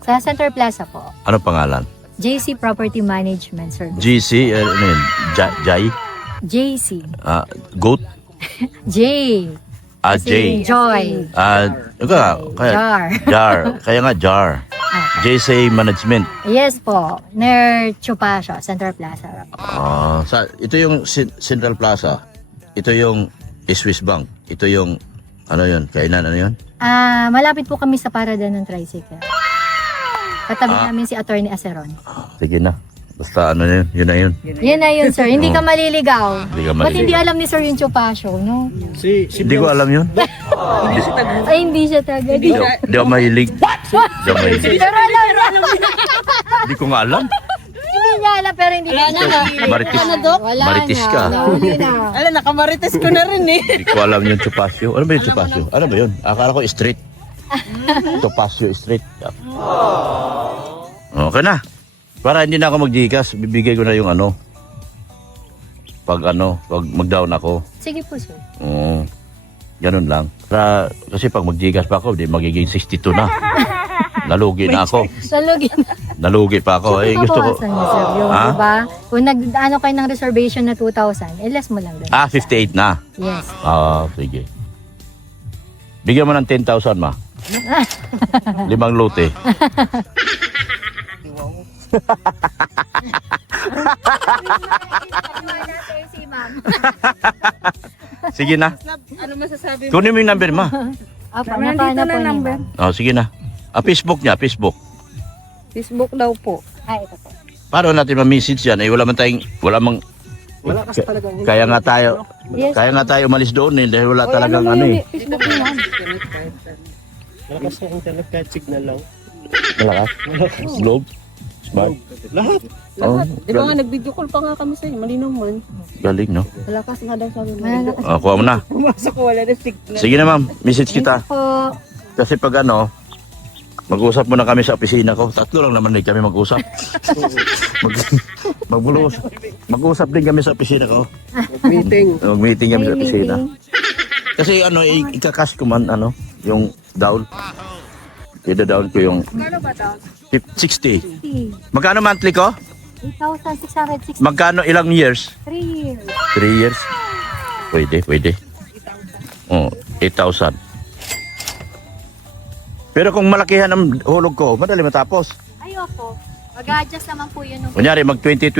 Sa Center Plaza po, ano pangalan? JC Property Management Service. GC, ano yun? Jai? JC. Goat? J. J. Joy. Kaya, Jar. jar. Kaya nga jar. JC Management. Yes po. Near Chupasio, Center Plaza. Ito yung Central Plaza. Ito yung Swiss Bank. Ito yung, ano yun? Kainan, ano yun? Malapit po kami sa parada ng tricycle. Katabi namin si Attorney Aceron. Sige na. Basta ano yun, yun na yun. Yan na yun, sir. Hindi ka maliligaw. Hindi ka Ba't hindi maliligaw. alam ni sir yung Chupasio, no? Si Hindi ko alam yun. Ay, hindi siya taga. Hindi Hindi ako mahilig. Hindi ako mahilig. Pero alam na. Hindi ko nga alam. Hindi niya alam, pero hindi niya alam. Maritis. Wala Maritis na. ka. Nahuli na. Alam, nakamarites ko na rin eh. Hindi ko alam yung Topacio. Ano ba yung Topacio? Ano ba yun? Akala ko street. Topacio Street. Okay na. Para hindi na ako mag-Gcash, bibigay ko na yung ano. Pag mag-down ako. Sige po, sir. Oo. Ganun lang. Kasi pag mag-Gcash pa ako, di magiging 62 na. Nalugi na ako. Salugin. Nalugi pa ako. Eh, gusto ko. Pabawasan niya, sir. Yung, Ha? diba? Kung nag-ano kayo ng reservation na 2,000, less mo lang doon. 58 na. Yes. Sige. Bigyan mo ng 10,000, ma. 5 lote. si ma'am. Sige na. Ano masasabi mo? Kunin mo yung number, ma. Opo, Nandito naka na po number. niya. Sige na. Facebook niya, Facebook. Facebook daw po. Ito po. Paano natin ma-message yan? Wala mang wala kasi talagang kaya nga tayo Yes. umalis doon dahil wala talagang ano eh. Facebook mo yan. malakas na internet kahit signal lang. Malakas. Globe. Smart. Lahat. Oh, Di ba nga nag-video call pa nga kami sa'yo, malinaw man. galing, no? Malakas nga daw sabi mo. Malakas. Kuha mo na. Pumasok ko, wala na signal. Sige na, ma'am. Message kita. Ito po. Kasi pag mag-usap muna kami sa opisina ko. 3 lang naman kami mag-usap. Mag-usap din kami sa opisina ko. Meeting. Mag-meeting kami sa May opisina. meeting. Kasi ika-cash ko man, yung down. Ida-down ko yung Ano ba daw? 60. Magkano monthly ko? 8,660. Magkano ilang years? 3 years. 3 years? Pwede. 8,000. Pero kung malakihan ang hulog ko, madali matapos. Ayoko. Mag-adjust naman po yun. Kunyari, mag 20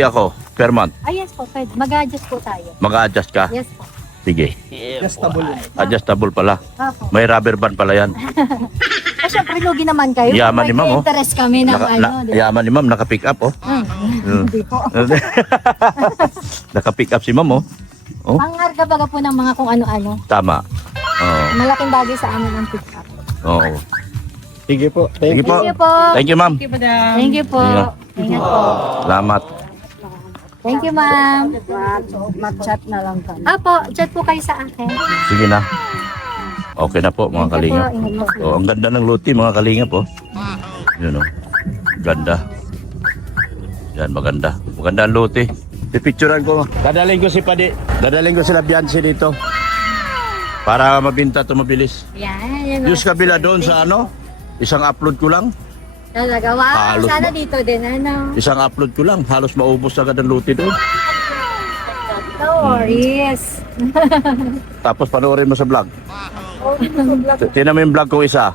ako per month. Yes po, pwede. Mag-adjust po tayo. Mag-adjust ka? Yes po. Sige. Adjustable. Adjustable pala. Opo. May rubber band pala yan. Syempre, lugi naman kayo. Yaman ni ma'am, oh. Interest kami ng di ba? Yaman ni ma'am, naka-pick up, oh. Hindi po. Naka-pick up si ma'am, oh. Oh, Pangharga baga po ng mga kung ano-ano. tama. Oo. Malaking bagay sa amin ang pick-up. Oo. Sige po. Sige po. Thank you po. Thank you, ma'am. Okay, madam. Thank you po. Sige. Ingat po. Salamat. Thank you, ma'am. Mag-chat na lang kami. Apo, chat po kayo sa akin. Sige na. Okay na po, mga Thank you kalingap. po. Ingat po. Oh, ang ganda ng luti, mga kalingap, oh. Yun, oh. Ganda. Yan, maganda. Maganda ang luti. Pipicturan ko. Dadaling ko si Padi. Dadaling ko sila Bianci dito. Para mabinta ito mabilis. Yan. Yung sa kabila doon sa ano, isang upload ko lang. Talaga, wow. Halos Sana ba? dito din, ano. Isang upload ko lang. Halos maubos agad ang luti doon. No worries. Tapos panoorin mo sa vlog. Tingnan mo yung vlog ko isa.